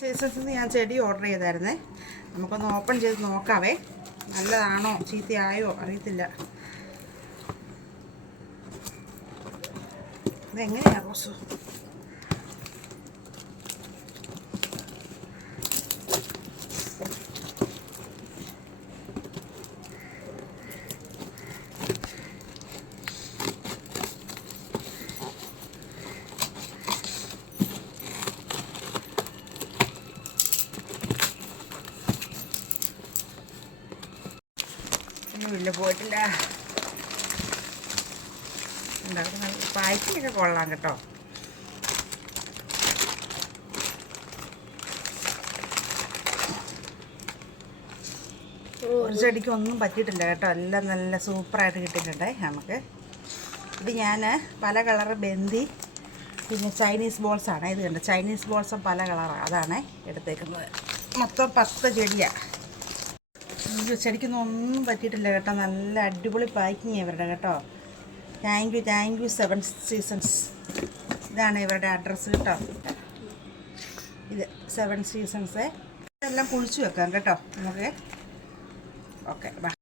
സീസൺസിൽ നിന്ന് ഞാൻ ചെടി ഓർഡർ ചെയ്തായിരുന്നേ. നമുക്കൊന്ന് ഓപ്പൺ ചെയ്ത് നോക്കാവേ, നല്ലതാണോ ചീത്തയായോ അറിയത്തില്ല. ഇതെങ്ങനെയാണ് റോസു? ഒന്നുമില്ല, പോയിട്ടില്ല. പായ്ക്കൊക്കെ കൊള്ളാം കേട്ടോ. ഒരു ചെടിക്ക് ഒന്നും പറ്റിയിട്ടില്ല കേട്ടോ, എല്ലാം നല്ല സൂപ്പറായിട്ട് കിട്ടിയിട്ടുണ്ടേ നമുക്ക്. ഇത് ഞാൻ പല കളർ ബന്ദി, പിന്നെ ചൈനീസ് ബോൾസാണ്. ഇത് കണ്ട് ചൈനീസ് ബോൾസും പല കളറാണ്, അതാണ് എടുത്തേക്കുന്നത്. മൊത്തം 10 ചെടിയാണ്. ചെടിക്കൊന്നും ഒന്നും പറ്റിയിട്ടില്ല കേട്ടോ, നല്ല അടിപൊളി പാക്കിങ് ഇവരുടെ കേട്ടോ. Thank you 7 seasons. ഇതാണ് ഇവരുടെ അഡ്രസ്സ് കേട്ടോ. ഇത് 7 സീസൺസ്. ഇതെല്ലാം കുഴിച്ച് വെക്കാം കേട്ടോ നമുക്ക്. ഓക്കെ.